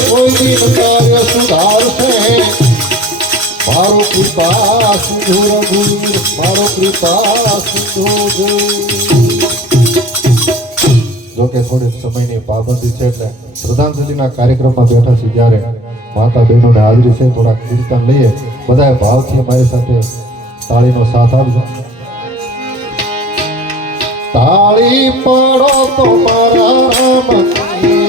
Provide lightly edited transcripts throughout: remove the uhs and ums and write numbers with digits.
કોઈ દિન કાર્ય સુધારશે મારો કૃપા સિંધુ રઘુવીર મારો કૃપા સિંધુ જોકે થોડીક સમયની પાબંદી છે એટલે શ્રદ્ધાંજલિના કાર્યક્રમમાં બેઠા છે જ્યારે માતા બહેનોને હાજરી છે થોડા કીર્તન લઈએ બધાએ ભાવથી મારી સાથે તાળીનો સાથ આપજો તાળી પાડો તો મારા રામ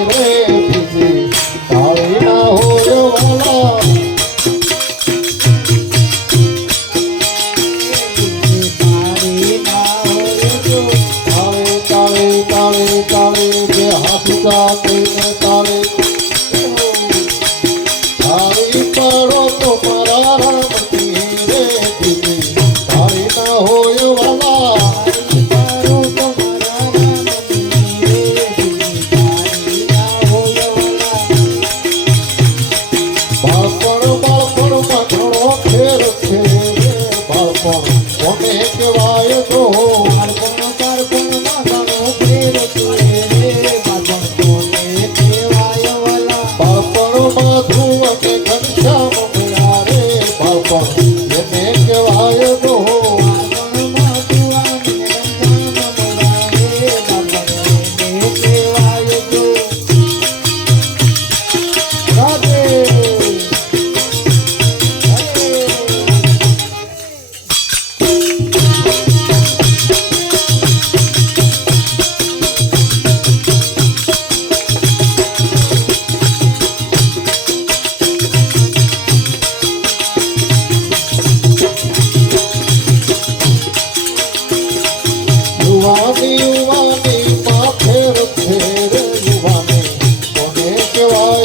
રે બીજી તાળી ના હોય વાલા યુવાની માથે રખે રે યુવાની કોને કહેવાય